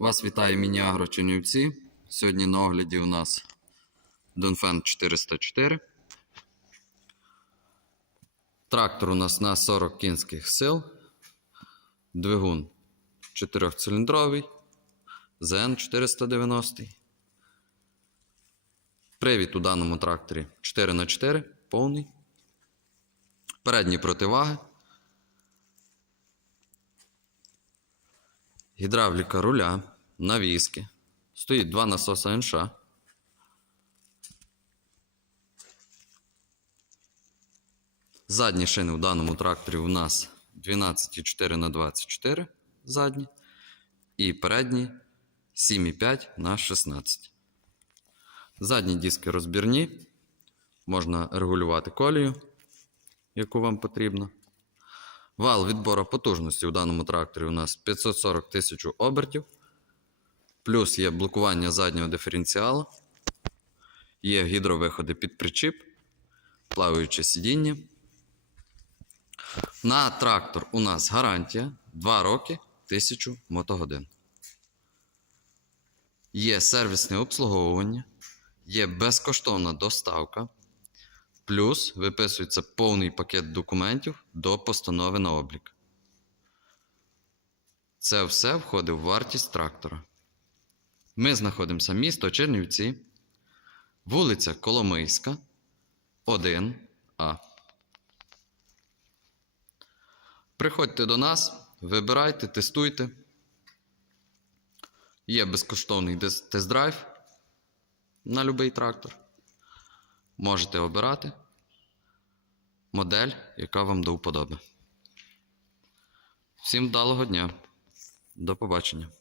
Вас вітає мініагро Чунівці. Сьогодні на огляді у нас Донфен 404. Трактор у нас на 40 кінських сил. Двигун 4-циліндровий, ЗН 490. Привід у даному тракторі 4х4, повний. Передні противаги. гідравліка руля, навіски. Стоїть два насоса НШ. Задні шини в даному тракторі у нас 12,4 на 24 задні. І передні 7,5 на 16. Задні диски розбірні. Можна регулювати колію, яку вам потрібно. Вал відбору потужності у даному тракторі у нас 540 тисяч обертів. Плюс є блокування заднього диференціала. Є гідровиходи під причіп, плаваюче сидіння. На трактор у нас гарантія 2 роки 1000 мотогодин. Є сервісне обслуговування, є безкоштовна доставка плюс виписується повний пакет документів до постанови на облік. Це все входить в вартість трактора. Ми знаходимося місто Чернівці, вулиця Коломийська, 1А. Приходьте до нас, вибирайте, тестуйте. Є безкоштовний тест-драйв на будь-який трактор можете обирати модель, яка вам до вподоби. Всім вдалого дня. До побачення.